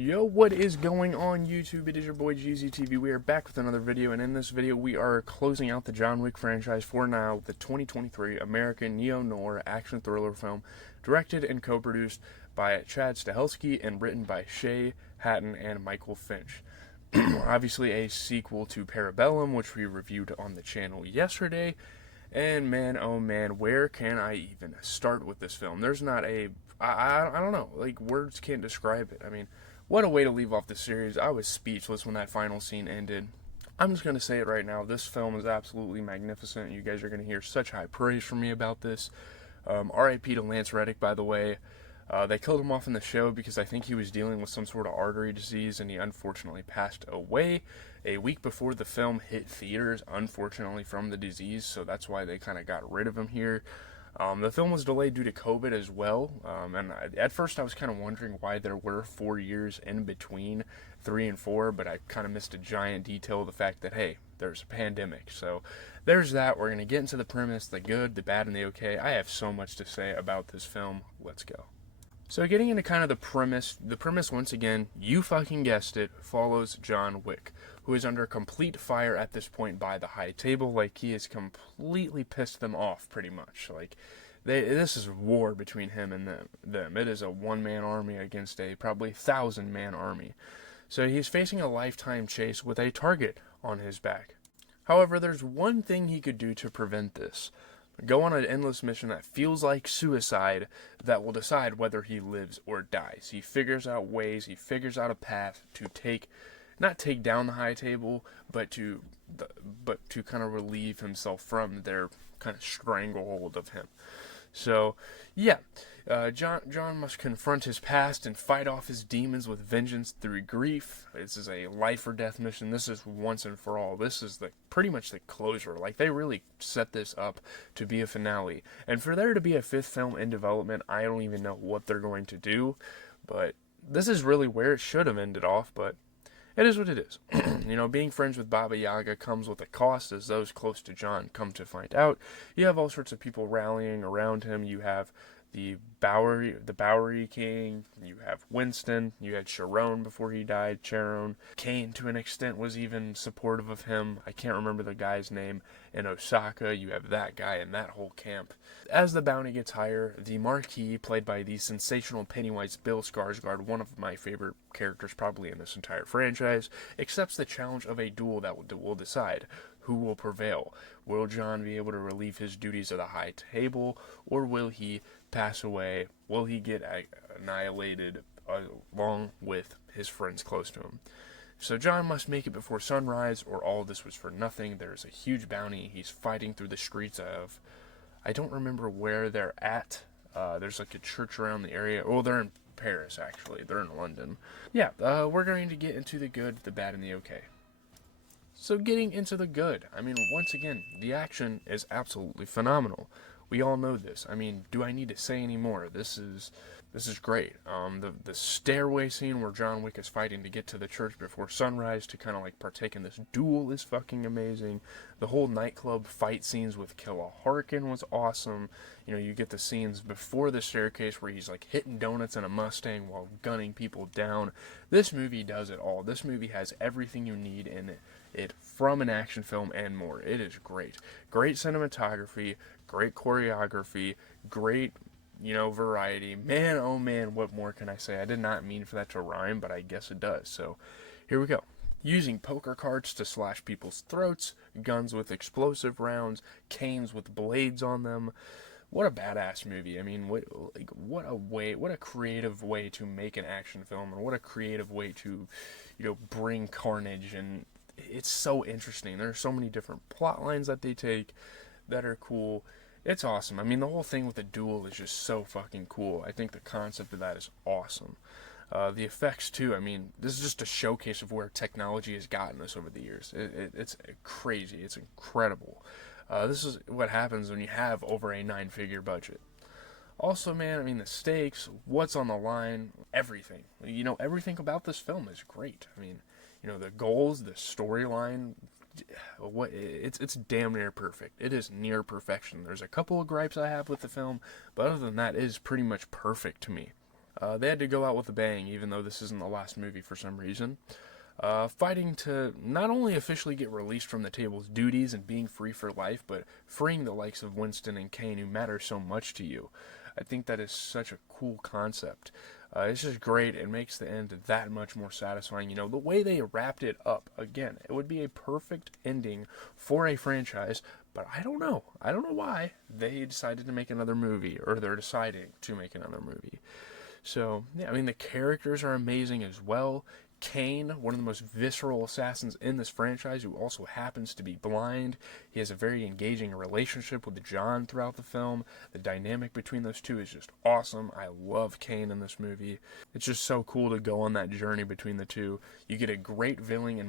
Yo, what is going on YouTube? It is your boy GZTV. We are back with another video, and in this video we are closing out the John Wick franchise for now, the 2023 American neo-noir action thriller film, directed and co-produced by Chad Stahelski and written by Shay Hatton and Michael Finch. Obviously a sequel to Parabellum, which we reviewed on the channel yesterday, and man, oh man, where can I even start with this film? There's not I don't know, like, words can't describe it. I mean, what a way to leave off the series. I was speechless when that final scene ended. I'm just going to say it right now. This film is absolutely magnificent. You guys are going to hear such high praise from me about this. R.I.P. to Lance Reddick, by the way. They killed him off in the show because I think he was dealing with some sort of artery disease, and he unfortunately passed away a week before the film hit theaters, unfortunately, from the disease, so that's why they kind of got rid of him here. The film was delayed due to COVID as well, and at first I was kind of wondering why there were 4 years in between 3 and 4, but I kind of missed a giant detail of the fact that, hey, there's a pandemic. So there's that. We're going to get into the premise, the good, the bad, and the okay. I have so much to say about this film. Let's go. So getting into kind of the premise once again, you fucking guessed it, follows John Wick, who is under complete fire at this point by the High Table. Like, he has completely pissed them off, pretty much. Like, this is war between him and them. It is a one-man army against a probably 1,000-man army. So he's facing a lifetime chase with a target on his back. However, there's one thing he could do to prevent this. Go on an endless mission that feels like suicide that will decide whether he lives or dies. He figures out ways, he figures out a path to not take down the High Table, but to kind of relieve himself from their kind of stranglehold of him. So, yeah, John must confront his past and fight off his demons with vengeance through grief. This is a life or death mission. This is once and for all. This is pretty much the closure. Like, they really set this up to be a finale. And for there to be a 5th film in development, I don't even know what they're going to do. But this is really where it should have ended off, but it is what it is. You know, being friends with Baba Yaga comes with a cost, as those close to John come to find out. You have all sorts of people rallying around him. You have the Bowery King, you have Winston, you had Sharon before he died, Charon. Kane, to an extent, was even supportive of him. I can't remember the guy's name. In Osaka, you have that guy and that whole camp. As the bounty gets higher, the Marquis, played by the sensational Pennywise Bill Skarsgård, one of my favorite characters probably in this entire franchise, accepts the challenge of a duel that will decide who will prevail. Will John be able to relieve his duties at the High Table, or will he pass away? Will he get annihilated along with his friends close to him? So John must make it before sunrise, or all this was for nothing. There's a huge bounty. He's fighting through the streets of, I don't remember where they're at. There's like a church around the area. Oh, they're in Paris, actually. They're in London. Yeah, we're going to get into the good, the bad, and the okay. So getting into the good, I mean, once again, the action is absolutely phenomenal. We all know this. I mean, do I need to say any more? This is great. The stairway scene where John Wick is fighting to get to the church before sunrise to kind of like partake in this duel is fucking amazing. The whole nightclub fight scenes with Killa Harkin was awesome. You know, you get the scenes before the staircase where he's like hitting donuts in a Mustang while gunning people down. This movie does it all. This movie has everything you need in it from an action film and more. It is great. Great cinematography, great choreography, great, variety. Man, oh man, what more can I say? I did not mean for that to rhyme, but I guess it does. So, here we go. Using poker cards to slash people's throats, guns with explosive rounds, canes with blades on them. What a badass movie. I mean, what a creative way to make an action film, and what a creative way to, bring carnage. And it's so interesting. There are so many different plot lines that they take that are cool. It's awesome. I mean, the whole thing with the duel is just so fucking cool. I think the concept of that is awesome. The effects, too. I mean, this is just a showcase of where technology has gotten us over the years. It's crazy. It's incredible. This is what happens when you have over a 9-figure budget. Also, man, I mean, the stakes, what's on the line, everything. Everything about this film is great. I mean, the goals, the storyline, it's damn near perfect. It is near perfection. There's a couple of gripes I have with the film, but other than that, it is pretty much perfect to me. They had to go out with a bang, even though this isn't the last movie for some reason. Fighting to not only officially get released from the table's duties and being free for life, but freeing the likes of Winston and Kane who matter so much to you. I think that is such a cool concept. It's just great. It makes the end that much more satisfying. You know, the way they wrapped it up, again, it would be a perfect ending for a franchise, but I don't know. I don't know why they decided to make another movie, or they're deciding to make another movie. So, yeah, I mean, the characters are amazing as well. Kane, one of the most visceral assassins in this franchise, who also happens to be blind. He has a very engaging relationship with John throughout the film. The dynamic between those two is just awesome. I love Kane in this movie. It's just so cool to go on that journey between the two. You get a great villain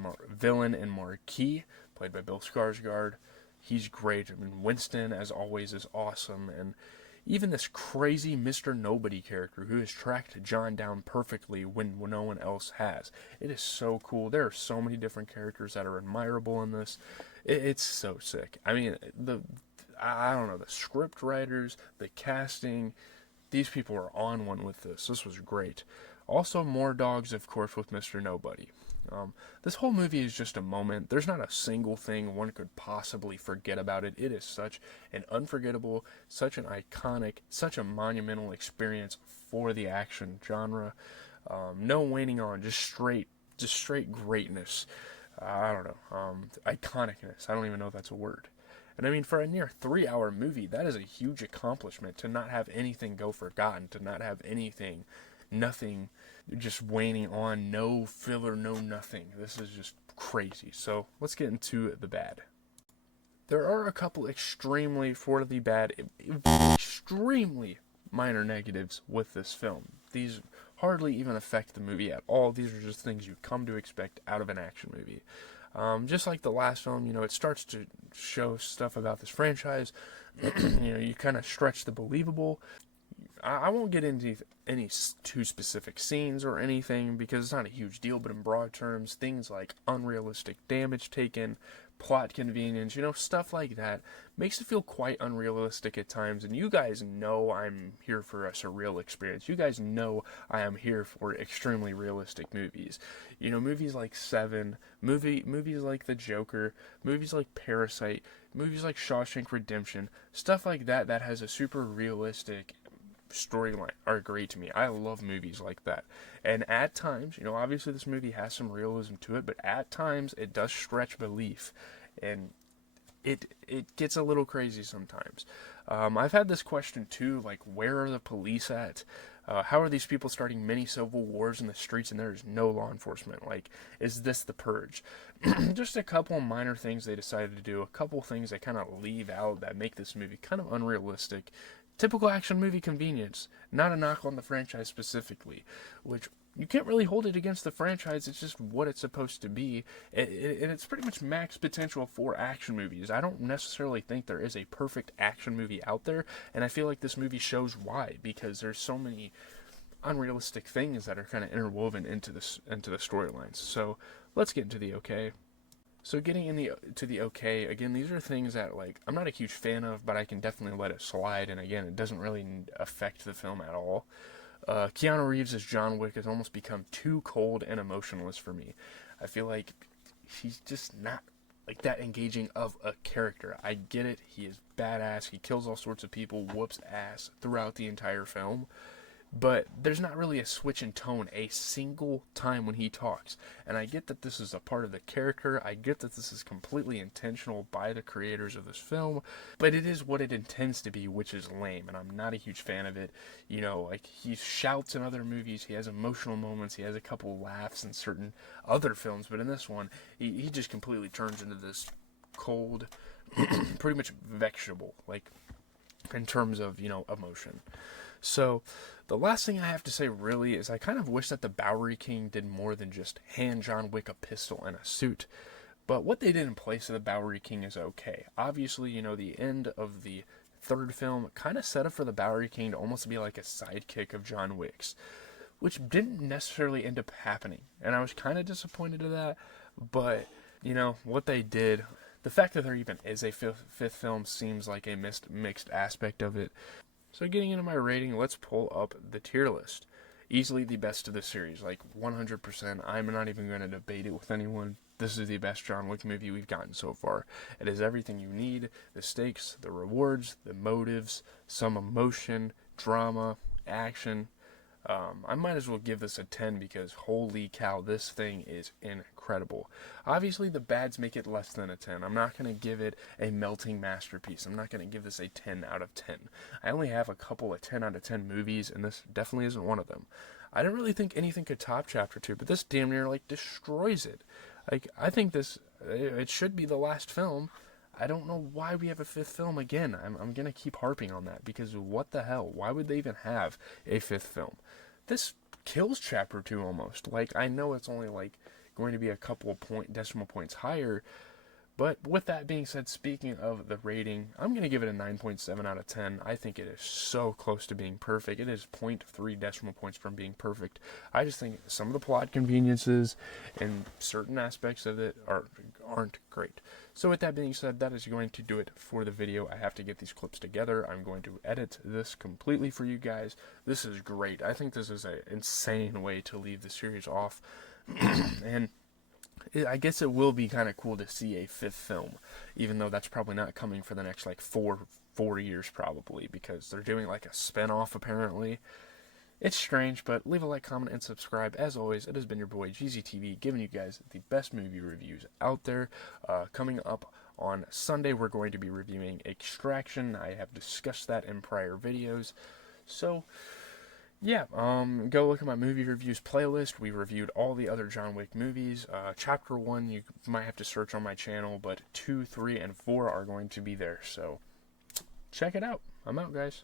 in Marquis, played by Bill Skarsgård. He's great. I mean, Winston, as always, is awesome. And even this crazy Mr. Nobody character who has tracked John down perfectly when no one else has. It is so cool. There are so many different characters that are admirable in this. It's so sick. I mean, I don't know, the script writers, the casting, these people are on one with this. This was great. Also, more dogs, of course, with Mr. Nobody. This whole movie is just a moment. There's not a single thing one could possibly forget about it. It is such an unforgettable, such an iconic, such a monumental experience for the action genre. No waning on, just straight greatness. I don't know, iconicness. I don't even know if that's a word. And I mean, for a near 3-hour movie, that is a huge accomplishment, to not have anything go forgotten, to not have nothing just waning on, no filler, no nothing. This is just crazy. So let's get into the bad. There are a couple extremely minor negatives with this film. These hardly even affect the movie at all. These are just things you come to expect out of an action movie. Just like the last film, you know, it starts to show stuff about this franchise. You know, you kind of stretch the believable. I won't get into any too specific scenes or anything because it's not a huge deal, but in broad terms, things like unrealistic damage taken, plot convenience, you know, stuff like that makes it feel quite unrealistic at times. And you guys know I'm here for a surreal experience. You guys know I am here for extremely realistic movies. You know, movies like Seven, movies like The Joker, movies like Parasite, movies like Shawshank Redemption, stuff like that that has a super realistic storyline are great to me. I love movies like that. And at times, you know, obviously this movie has some realism to it, but at times it does stretch belief. And it gets a little crazy sometimes. I've had this question too, like, where are the police at? How are these people starting mini civil wars in the streets and there's no law enforcement? Like, is this the purge? Just a couple minor things they decided to do, a couple things they kind of leave out that make this movie kind of unrealistic. Typical action movie convenience, not a knock on the franchise specifically, which you can't really hold it against the franchise. It's just what it's supposed to be, and it's pretty much max potential for action movies. I don't necessarily think there is a perfect action movie out there, and I feel like this movie shows why, because there's so many unrealistic things that are kind of interwoven into the storylines. So let's get into the okay. So getting to the okay, again, these are things that, like, I'm not a huge fan of, but I can definitely let it slide, and again, it doesn't really affect the film at all. Keanu Reeves as John Wick has almost become too cold and emotionless for me. I feel like he's just not, like, that engaging of a character. I get it, he is badass, he kills all sorts of people, whoops ass throughout the entire film. But there's not really a switch in tone a single time when he talks. And I get that this is a part of the character. I get that this is completely intentional by the creators of this film. But it is what it intends to be, which is lame. And I'm not a huge fan of it. You know, like, he shouts in other movies. He has emotional moments. He has a couple laughs in certain other films. But in this one, he just completely turns into this cold, pretty much vegetable, like, in terms of, you know, emotion. So, the last thing I have to say really is I kind of wish that the Bowery King did more than just hand John Wick a pistol and a suit. But what they did in place of the Bowery King is okay. Obviously, you know, the end of the third film kind of set up for the Bowery King to almost be like a sidekick of John Wick's, which didn't necessarily end up happening. And I was kind of disappointed in that, but, you know, what they did, the fact that there even is a fifth film seems like a mixed aspect of it. So getting into my rating, let's pull up the tier list. Easily the best of the series, like 100%. I'm not even going to debate it with anyone. This is the best John Wick movie we've gotten so far. It has everything you need: the stakes, the rewards, the motives, some emotion, drama, action. I might as well give this a 10 because holy cow, this thing is incredible. Obviously, the bads make it less than a 10. I'm not going to give it a melting masterpiece. I'm not going to give this a 10 out of 10. I only have a couple of 10 out of 10 movies, and this definitely isn't one of them. I didn't really think anything could top Chapter 2, but this damn near, like, destroys it. Like, I think it should be the last film. I don't know why we have a fifth film again. I'm going to keep harping on that because what the hell? Why would they even have a fifth film? This kills Chapter 2 almost. Like, I know it's only, like, going to be a couple of decimal points higher, but with that being said, speaking of the rating, I'm going to give it a 9.7 out of 10. I think it is so close to being perfect. It is 0.3 decimal points from being perfect. I just think some of the plot conveniences and certain aspects of it aren't great. So with that being said, that is going to do it for the video. I have to get these clips together. I'm going to edit this completely for you guys. This is great. I think this is an insane way to leave the series off. And I guess it will be kind of cool to see a fifth film, even though that's probably not coming for the next like four years probably, because they're doing like a spin-off apparently. It's strange, but leave a like, comment, and subscribe. As always, it has been your boy GZTV, giving you guys the best movie reviews out there. Coming up on Sunday, we're going to be reviewing Extraction. I have discussed that in prior videos. So yeah, go look at my movie reviews playlist. We reviewed all the other John Wick movies. Chapter 1, you might have to search on my channel, but 2, 3, and 4 are going to be there. So check it out. I'm out, guys.